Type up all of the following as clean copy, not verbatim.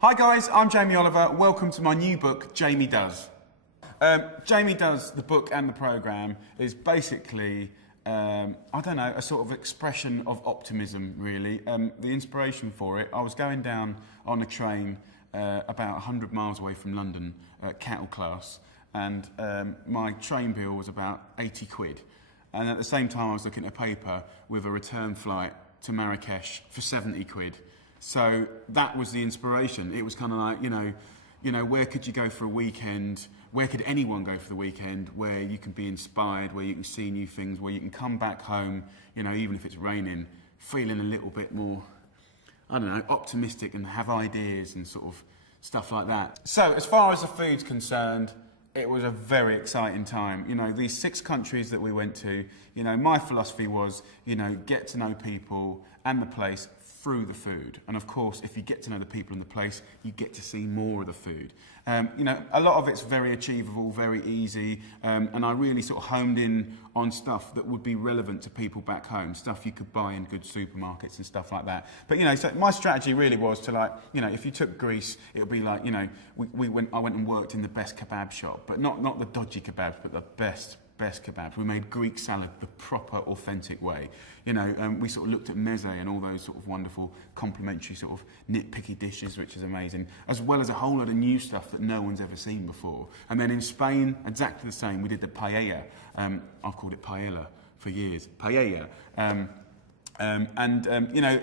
Hi guys, I'm Jamie Oliver. Welcome to my new book, Jamie Does. Jamie Does, the book and the programme, is basically, I don't know, a sort of expression of optimism, really. The inspiration for it, I was going down on a train about 100 miles away from London, cattle class, and my train bill was about 80 quid. And at the same time, I was looking at a paper with a return flight to Marrakesh for 70 quid. So that was the inspiration. It was kind of like, you know, where could you go for a weekend? Where could anyone go for the weekend where you can be inspired, where you can see new things, where you can come back home, you know, even if it's raining, feeling a little bit more, I don't know, optimistic and have ideas and sort of stuff like that. So as far as the food's concerned, it was a very exciting time. You know, these 6 countries that we went to, you know, my philosophy was, you know, get to know people and the place through the food. And of course, if you get to know the people and the place, you get to see more of the food. You know, a lot of it's very achievable, very easy, and I really sort of honed in on stuff that would be relevant to people back home, stuff you could buy in good supermarkets and stuff like that. But, you know, so my strategy really was to, like, you know, if you took Greece, it would be like, you know, I went and worked in the best kebab shop, but not the dodgy kebabs, but the best kebabs. We made Greek salad the proper, authentic way. You know, we sort of looked at meze and all those sort of wonderful, complimentary sort of nitpicky dishes, which is amazing, as well as a whole lot of new stuff that no one's ever seen before. And then in Spain, exactly the same. We did the paella. I've called it paella for years. Paella. You know,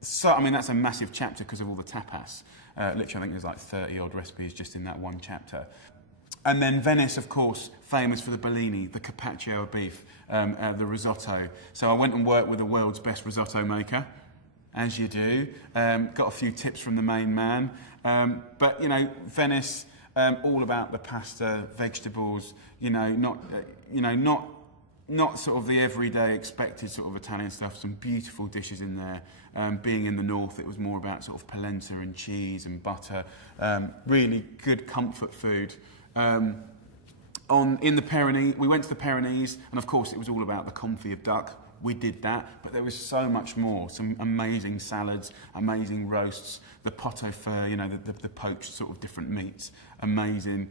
so I mean that's a massive chapter because of all the tapas. Literally, I think there's like 30 odd recipes just in that one chapter. And then Venice, of course, famous for the Bellini, the carpaccio of beef, the risotto. So I went and worked with the world's best risotto maker, as you do. Got a few tips from the main man. But, you know, Venice, all about the pasta, vegetables, not sort of the everyday expected sort of Italian stuff, some beautiful dishes in there. Being in the north, it was more about sort of polenta and cheese and butter. Really good comfort food. In the Pyrenees, we went to the Pyrenees, and of course it was all about the confit of duck. We did that, but there was so much more. Some amazing salads, amazing roasts, the pot-au-feu, you know, the poached sort of different meats, amazing.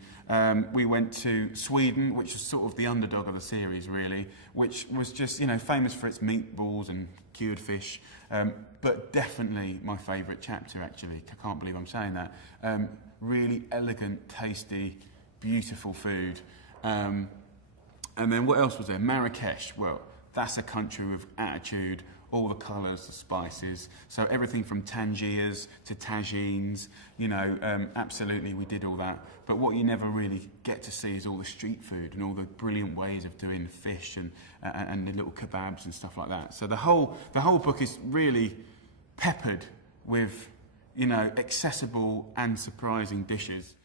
We went to Sweden, which was sort of the underdog of the series, really, which was just, you know, famous for its meatballs and cured fish, but definitely my favourite chapter, actually. I can't believe I'm saying that. Really elegant, tasty, beautiful food. And then what else was there? Marrakesh. Well, that's a country with attitude, all the colours, the spices. So everything from tangiers to tagines, you know, absolutely we did all that. But what you never really get to see is all the street food and all the brilliant ways of doing fish and the little kebabs and stuff like that. So the whole book is really peppered with, you know, accessible and surprising dishes.